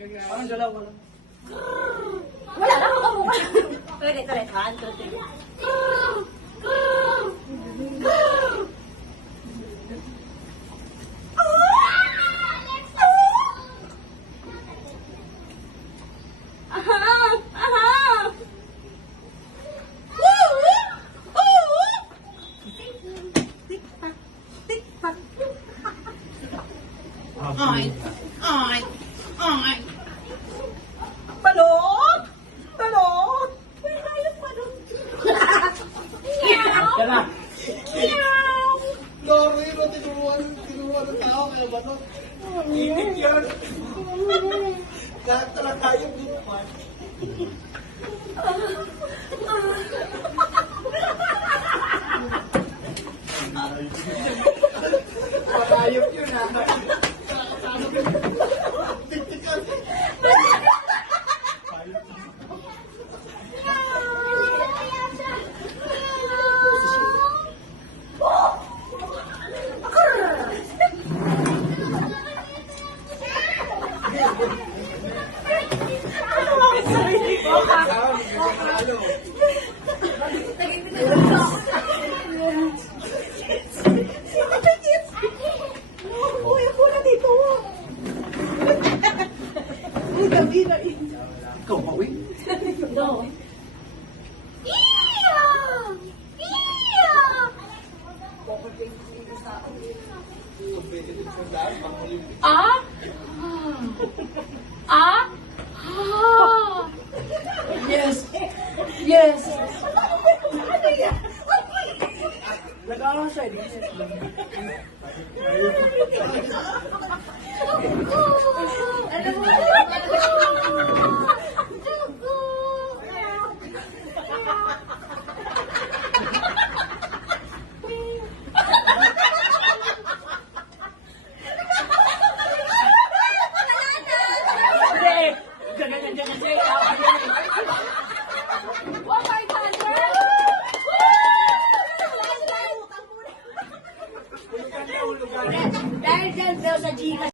Parang galaw ko lang. Wala na ako mukha. Ulit. 1, 2, 3. Balot! Balot! May hayop pa doon. Tara! Sorry, no, tinuruan ng tao, kaya ba no? Itik yan. Lahat talaga yung gumawa. Pakayop yun ha. Tik-tik yan. Uy, ako na dito. Uy, gabi na. Ikaw, Mawing.